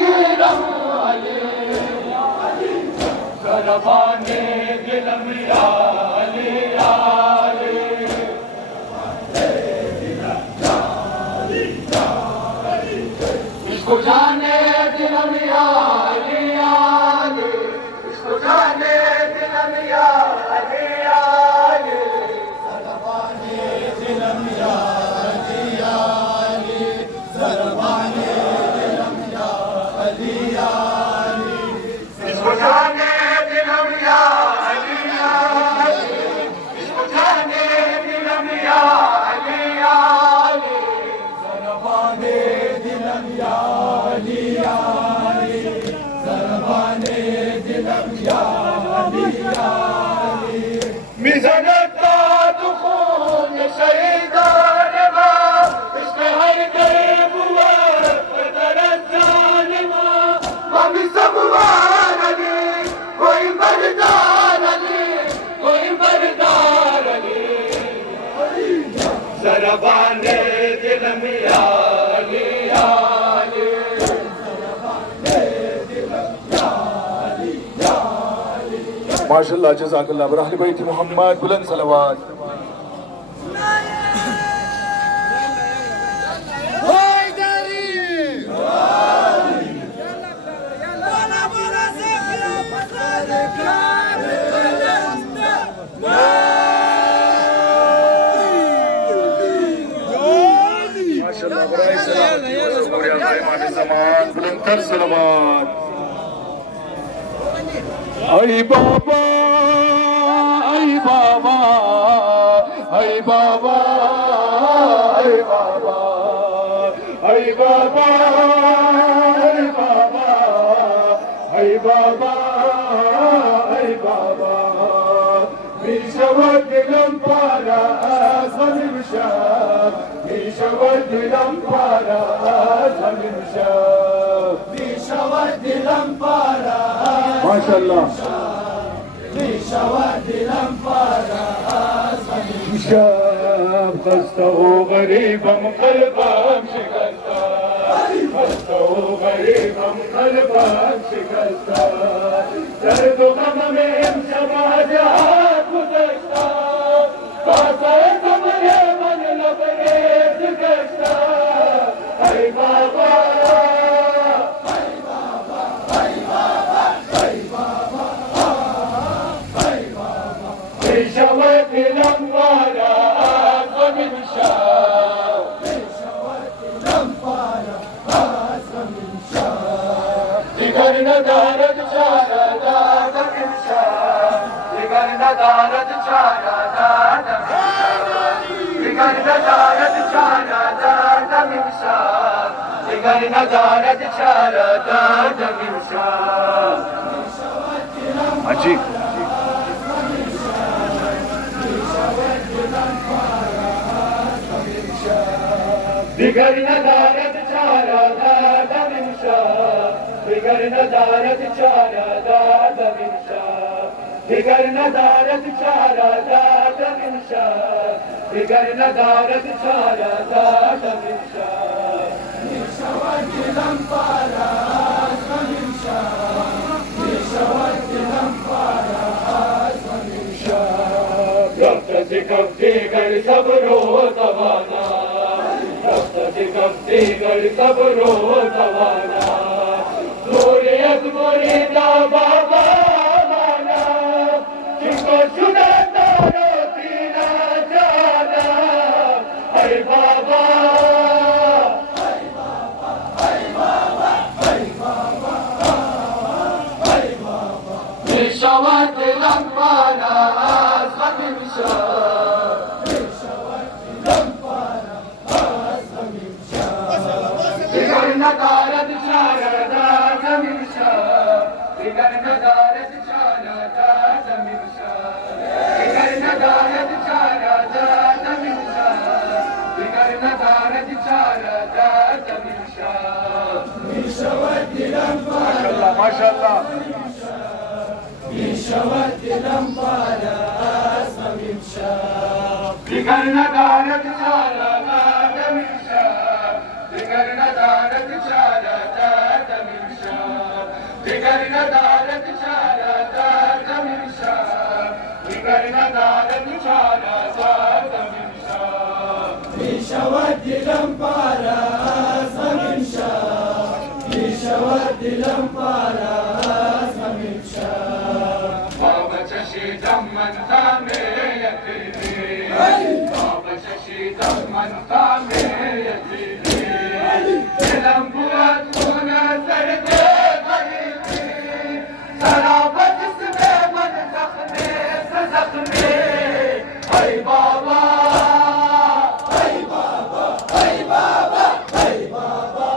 गिरम अली सरबाने दिलम या अली अली इसको जाने दिलम या अली अली इसको जाने दिलम या अली अली सरबाने दिलम या अली अली सरबाने दिलम या अली अली इसको जाने दिलम या अली अली इसको जाने दिलम या अली अली सरबाने दिलम या अली अली सरबाने दिलम या अली अली मिज़नत दुखून शहीदान मा इश्क़ हर ग़रीब व क़दर ज़ालिमा ममी सबवार अली कोई बरदार अली कोई बरदार अली सरबाने दिलम या अली अली माशाअल्लाह जज़ाकल्लाह बरहल बैत मोहम्मद बुलंद सलवात माशाअल्लाह ज़मान बुलंद कर सलवात आई बाबा आई बाबा आई बाबा आई बाबा आई बाबा आई बाबा आई बाबा بشوت الأمطارة أصل مشاف بشوت الأمطارة أصل مشاف بشوت الأمطارة ما شاء الله بشوت الأمطارة أصل مشاف قصته غريبة من قلبه شكسته قصته غريبة من قلبه شكسته درد غمم شبه جهات مدشتا قاصد مريم لبريد كشتا اي بابا اي بابا اي بابا اي بابا اي بابا في شوات الانوار اصغر من شاف في شوات الانوار اصغر من شاف ذكرنا دارت شاردا ندارت چارا داد دیگر ندارت چارا داد میشا دیگر ندارت چارا داد میشا عجیب دیگر ندارت چارا داد میشا دیگر ندارت چارا داد میشا دیگر ندارد چاره داد منشا دیگر ندارد چاره داد منشا میشود دلم پاراز و منشا میشود دلم پاراز و منشا رفت از کف دیگر صبر و توانا رفت از کف دیگر صبر و توانا دوریت بریدا بابا شوات الأنفارة أصغر من شاف شوات الأنفارة أصغر من شاف دیگر ندارد چاره داد من شاف دیگر ندارد چاره داد من شاف دیگر ندارد چاره داد من شاف دیگر ندارد چاره داد من شاف من شوات الأنفارة ما شاء الله شوت الأنفارة أصغر من شاف دیگر ندارد چاره داد من شاف دیگر ندارد چاره داد من ورد لمبارا اسمه ممشى بابا ششي دمن ثامي يتيني بابا ششي دمن ثامي يتيني لمبوات كونا سردي غريبي سرابة جسمي من زخمي سزخمي هاي بابا هاي بابا هاي بابا هاي بابا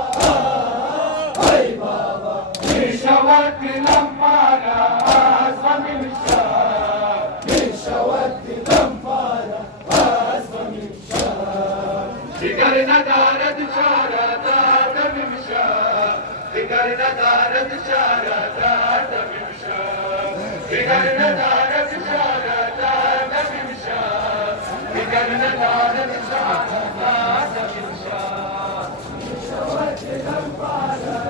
هاي بابا شوت لمبارا اسمه ممشى شوت لمبارا اسمه ممشى فكرنا دارت شارة ممشى فكرنا دارت شارة ممشى فكرنا دارت شارة ممشى فكرنا دارت شارة ممشى شوت لمبارا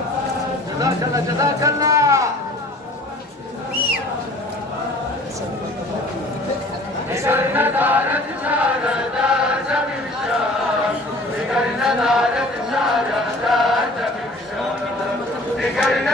جزاك الله جزاك الله فكرنا دارت شارة ممشى فكرنا دارت شارة ممشى فكرنا